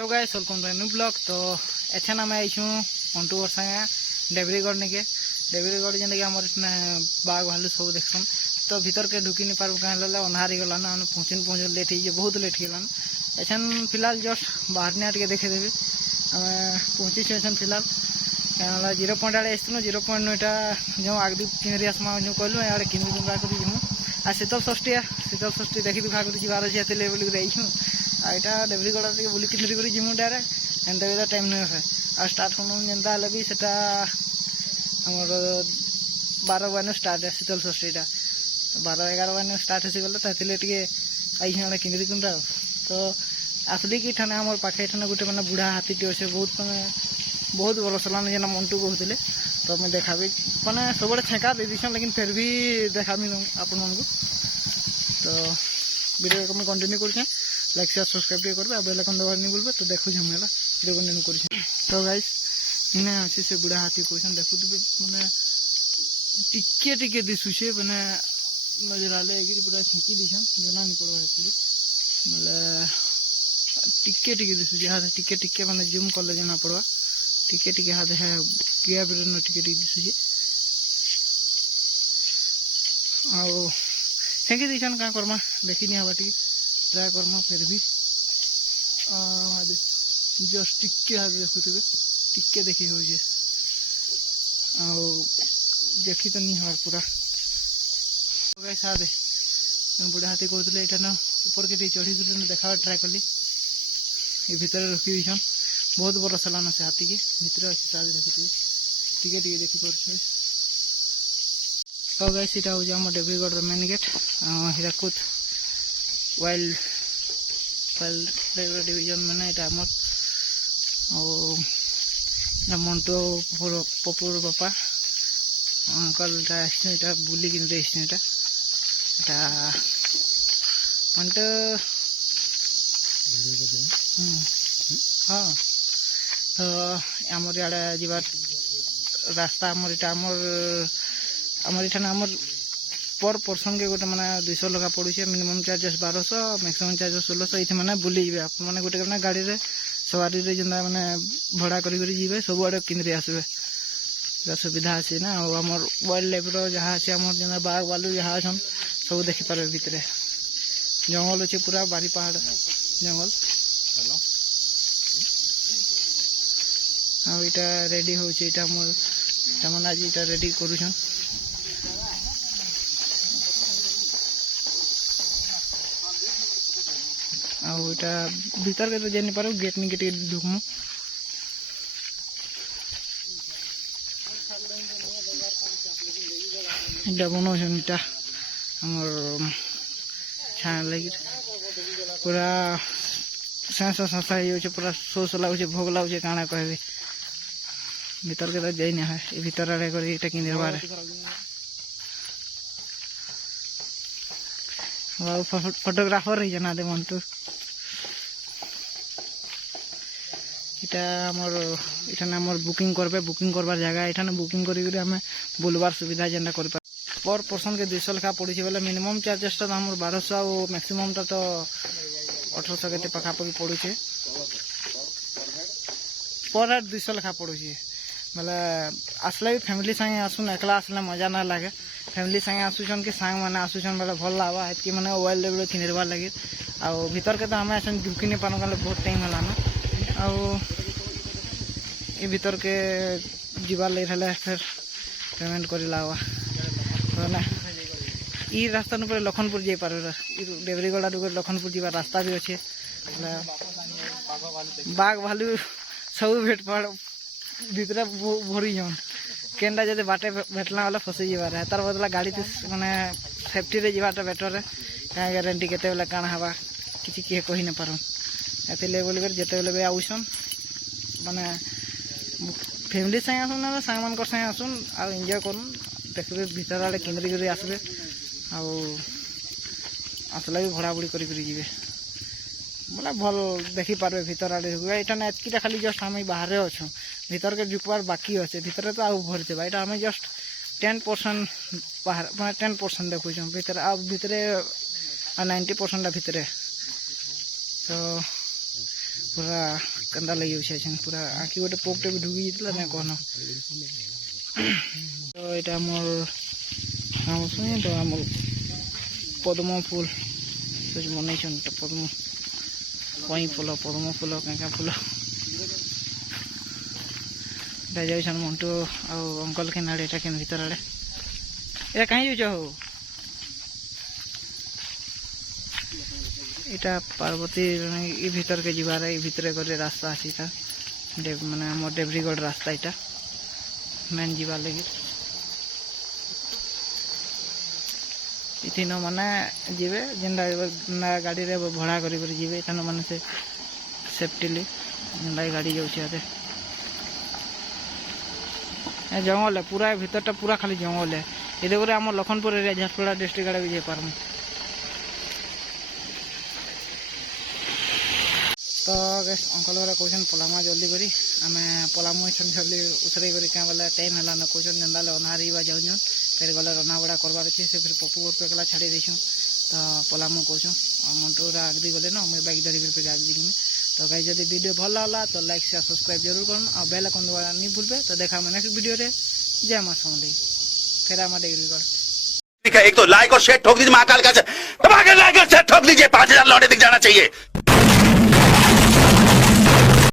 तो guys welcome to new blog. तो एछन आम आईछू पंटू और संगे देवरीगढ़ निके देवरीगढ़ जेन कि आमर बाघ भालू सब देखसन। तो भीतर के ढुकी नहीं पार्ब कहीं अंधार गलान पहुँच लेट हो बहुत लेट गलान। एछन फिलहाल जस्ट बाहर ने टे देखेदेवी आम पहुँची एछन फिलहाल क्या 0 पॉइंट आड़े आसू 0 पॉइंट नईटा जो आगदी किनरी आसमा जो कहलु आड़े किनरी दुखा कर आ शीतल षष्ठी देखी दुखा कर जीवार अच्छे बोलिक आईटा देवरीगढ़ टे बुल किनरी जीमु डायरेक्ट एंड भी टाइम नहीं है आ स्टार्ट होना जेनता भी सेटा आमर 12 बजे स्टार्ट है शीतल षष्ठीटा 12-11 बजे स्टार्ट हो गला टे आई आड़े किनरी कुंडा। तो आसली कि ठाने आम पाखे ठाने गोटे मैंने बुढ़ा हाथीटे अच्छे बहुत बरस है जेना मंटू कहते। तो मैं देखा मैंने सब छेका दे दीछन लेकिन फिर भी देखामी आपण मानक। तो वीडियो को मैं कंटिन्यू कर लाइक शेयर सब्सक्राइब करेंगे आ बेल आइकन दबार नहीं बोलबे। तो देखो हम वीडियो कंटिन्यू कर। तो गाइस इन्हें अच्छे से बुढ़ा हाथी कहन देखु मैंने टिके टिके दिशुचे मैंने नजराले पूरा छेकी दीछन जना नहीं पड़वा बोले टिके टिके दिशुचे हाँ टिके टिके मैंने जूम कले जना पड़वा टिके टिके हाँ है किया बिरन टिके टिके दिशुचे छेकी दीछन क्या करमा देखी नहीं हवा टी ट्राए करमा फिर भी जस्ट टिके हाथ देखुवे टिके देखी हो देखी तो नहीं हमार पूरा सादे बुढ़ा हाथी कहते यहाँ ऊपर के चढ़ी देखा ट्राए कली ये भितर रखी दीछन बहुत बरस है से हाथी के भितर अच्छे सादे देखुवे टिके टिके देखी पारे। तो गाइस इटा हो आम Debrigarh main gate Hirakud wild division मैंने यहाँ आम मंटू पपुर बापा अंकल यहाँ बुलिक यहाँ मंटू हाँ। तो आमर इे जीवार रास्ता आमर आमर पर पर्सन के गोटे मैंने 200 लगा पड़े मिनिमम चार्जेस 1200 मैक्सिमम चार्जेस 1600 ये मैंने बुली जाए आप मैंने गोटे गाड़ी रे सवारी रे जेना मैंने भड़ा करी सब आड़े किनरी आसबे सुविधा अच्छे ना आमर वाइल्ड लाइफ जहाँ अच्छे आम जेना बाघ बालू जहाँ अच्छा सब देखिपारे भितर जंगल अच्छे पूरा बारी पहाड़ जंगल आईटा रेडी होमर आज इटा रेडी करुछन। आटा भीतर के तो जानी पार गेट नहीं गेट ढुकमु इटा बनाऊन इटा आमर छाया लगे पूरा सेंसा सेंसा हो पूरा सोस लगुचे भोग लगुचे काଣା कहबे भीतर के तो जाई ना है भीतर आड़े कर इटा कि निर्वार फोटोग्राफर रही जना दे मंटू इटा आमर इठाने आमर बुकिंग करबे बुकिंग करबार जगह इठाने बुकिंग करी आम बुलबार सुविधा जेनटा कर पर पर्सन के 200 लेखा पड़ी बोले मिनिमम चार्जेस तो आम 1200 आ मैक्सिमम तो 1800 के पाखापाखि पड़े पर हेड 200 लेखा पड़े बोले आसले भी फैमिली संगे आसुन एकला आसले मजा ना लगे फैमिली संगे आसुचन कि सांग मैंने आसुचन बोले भल लगा एतकी मैंने वाइल्ड लाइफ किनबार लगे आ भीतर के तो आम ढुकी नहीं पान गले बहुत टाइम है भीतर के जीवार लगे फिर पेमेंट कर लगा तो ना ई रास्ता न पड़े लखनपुर जा पार देवरीगढ़ आड़ लखनपुर जा रास्ता भी अच्छे बाघ भालू सब भेट पाड़ भीतर भरी जान केनटा जब बाटे भेटला बोले फसी जाबार है तार बदला गाड़ी माने सेफ्टी रे जावाटा बेटर है क्या गारंटी केते बेले काण हवा किसी किए कही न पारन एते बोलिकर जेते बेले आउसन माने फैमिली संगे आसुन ना सांग मान संगे आसुन आ एंजॉय करुन देखबे भीतर आड़े किनरी आसबे आसले भी भड़ा बुड़ी करी जीवे बोले भल देखी पारे भीतर आड़े यहाँ एतकीटा खाली जस्ट आम बाहर अच्छु भीतर के ढुकबार बाकी अच्छे भीतर तो आउ भरी थे यहाँ आम जस्ट 10% बाहर मैं 10% देखुँ भीतर आ भीतर 90% भितर तो पूरा कंदा लगी छे पूरा आँखी गोटे पोकटे भी ढुकी जाता ना कहन तो यहाँ मोर तो आम पद्म फूल बनई पद्म कई फूल पद्म फूल क्या फूल जान मंटू अंकल के आड़े एटा के भीतर आड़े ये कहीं जाऊ हो इटा पार्वती ये भीतर के जीवार भीतर गोटे रास्ता अच्छी माने आम डेब्रीगढ़ रास्ता इटा मेन जीवार लगी इथि न माने जीवे जेनटा गाड़ी रे भड़ा करी जीवे इथन माने से सेफ्टीली जेनटा गाड़ी जाऊे जंगल है पूरा भीतरटा पूरा खाली जंगल है ये देखो आम लखनपुर एरिया झारसुगुड़ा डिस्ट्रिक्ट आड़े भी जाई पारमु तो गैस अंकल वाला कहन पलामा जल्दी करी आम पलामु जल्दी उसरे करी क्या बोले टाइम है ना कहन जेनता अनहारी जाऊन फिर गले रना बड़ा करवार अच्छे से फिर पप्पू घर को एकला छाड़ी देछुँ तो पलामु कहूँ मंटूरा आगदी गले ना मुझे बाइक धरी फिर आगदी गमी तो गाइस जब वीडियो भल लगा तो लाइक शेयर सब्सक्राइब जरूर कर और बेल आइकन दबाना नहीं भूलबे तो देखा नेक्स्ट वीडियो रे जय मां समलेई फिर आम डेब्रीगढ़ एक तो लाइक और शेयर ठोक दीजिए महाकाल का दबा के लाइक और शेयर ठोक दीजिए 5000 लौटे दिख जाना चाहिए।